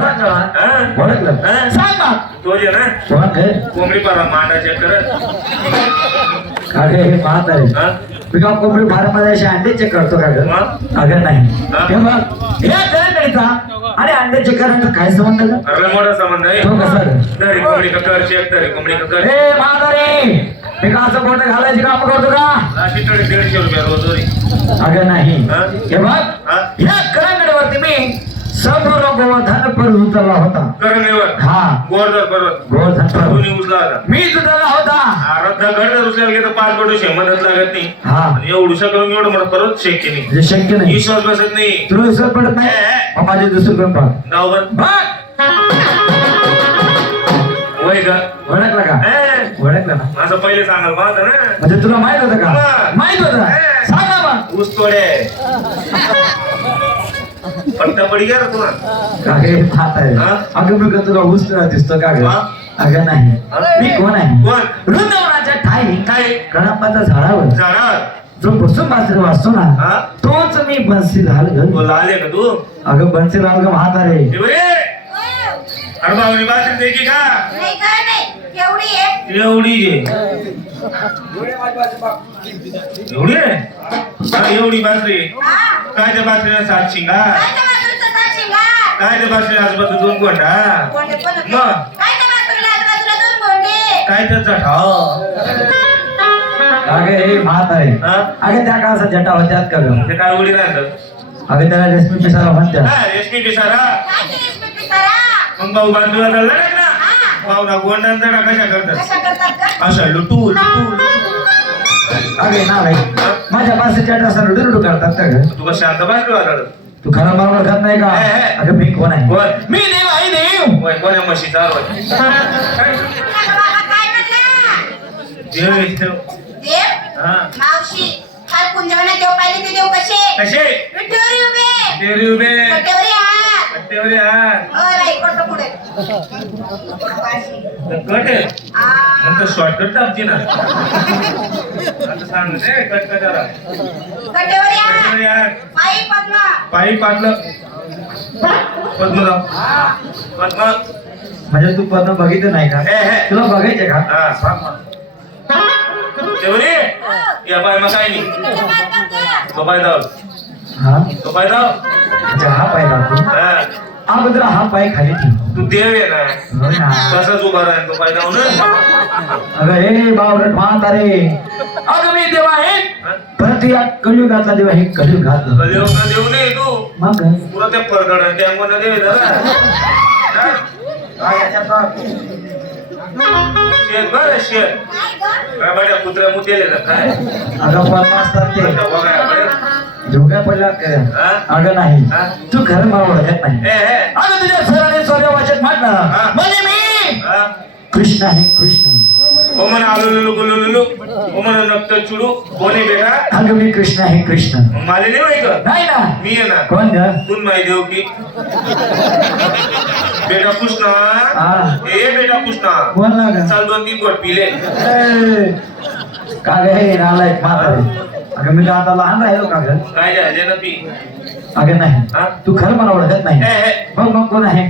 ओळखलं ना? हा? ओळखलं हा? कोंबडी पारा हे पाहत आहे हा? मी का कोंबडी फार्ममध्ये असे अंडे चेक करतो का ग? अगं नाही हा? हे हे आणि अंडे चेक करण्याचा काय संबंध अरे मोठा संबंध आहे तो कसा धरी कोंबडी का कर चेक धरी कोंबडी का कर ए म्हातारे मी का असं बोट घालायची काम करतो का अशी तरी दीडशे रुपया रोजोरी अगं नाही हा? हे बघ हा? पर उचलला होता. हा. पर्वत उचला होता. मी उचलला होता. जर उचलायला गेलं पाच बोट शेमतच लागत नाही. हा. आणि एवढूसा करून एवढं मोठं पर्वत शक्य नाही. म्हणजे शक्य नाही. विश्वास बसत नाही. तुला पडत नाही? माझे वय का? ओळखला का? हे, ओळखलं ना? असं पहिले सांगाल ना. म्हणजे तुला माहीत होतं का. माहीत होतं. सांग मग ऊस तोडे. पट्टा पडी गेला तुला का पाहत आहे. हा? अगं मी का तुला ऊस दिसतो का ग हा? अगं नाही. हा? मी कोण आहे? कोण? वृंदावनाच्या ठाई. काय कळंबाच्या झाडावर. झाडावर. जो बसून बाजरी वाचतो ना हा? तोच मी बन्सीलाल ग. तो लाल आहे का तू? अगं बन्सीलाल ग म्हातारे हे अरे बाबा बाजरी दे की? नाही नाही. एवढी आहे. एवढी घे एवढी आहे? हा, एवढी बाजरी. हा. काय त्या बाजरीला सात शिंगा? काय त्या आजूबाजू दोन कोंडा. मग? काय त्याचा ठाव अगं हे म्हातारे हा? अगं त्या काळाचा जटा होत्यात का ग? ते काय उडी राहतात अगं त्याला रेशमी पिसाला म्हणत्या हा, रेशमी पिसारा. पिसारा? मग भाऊ धरला नाही ना. हा. भाऊ ना गोंडांचा कशा करतात? कशा करतात का अशा लुटू लुटू. अगे ना भाई माझ्या जटा असं रुडू करतात का ग? तू का शांत वादळ तू खरं मला ओळखत नाही का. अगं मी कोण आहे? कोण? मी देव आहे देव. वय कोण्या म्हशीचा देव आहे, देव. हा. मावशी काल कुंजवना देव पाहिले ते देव कसे? कसे? उभे. उभे. नंतर शॉर्टकट टाकते ना. आता सांग रे कट कटारा पायी पाटलं पद्मराव पद्म. म्हणजे तू पद्म बघितलं नाही का? हे हे. तुला बघायचे का? हा सांग मग. देवरी या बाय मग काय नाही. तो पाय दाव हा? तो पाय दाव अच्छा हा पाय दाखवू हा. अगोदर हा पाय खाली ठेव. तू देव आहे ना. होय ना. तसाच उभा राहील तो पाय दाव ना अगं हे बावरट म्हातारे. अगं मी देव आहे. हा? परंतु या कलियुगातला देव आहे कलियुगात कलियुग ना देव नाही तू. मग? पुरा त्या परगड त्या देव आहे हा? हा, याच्यात शेत बरं शेत काय बड्या कुत्र्या मुतेले ना काय? अगं पद्म असतात ते बघा. का? हा? अगं नाही. हा? तू खरं मला ओळखत नाही. हे हे. अगं तुझ्या सराने स्वर्ग वाचत हा. म्हटलं म्हणजे मी. हा? कृष्ण आहे कृष्ण. ओ म्हणा आलो लुलू गुलू लुलू ओ म्हणा नक्त चुडू. कोणी बेटा? अगं मी कृष्ण आहे कृष्ण. मला नाही माहीत नाही ना. मी आहे ना. कोण ग? तू माहिती देऊ की? बेटा कृष्णा. हा. ए बेटा कृष्णा. बोल ना चाल दोन तीन गोट पिले. ए, का ग हे नालायक म्हातारे अगं मी आता लहान राहिलो का ग काय झाले ना पी. अगं नाही. हा? तू खरं मला ओळखत नाही. मग मग कोण आहे?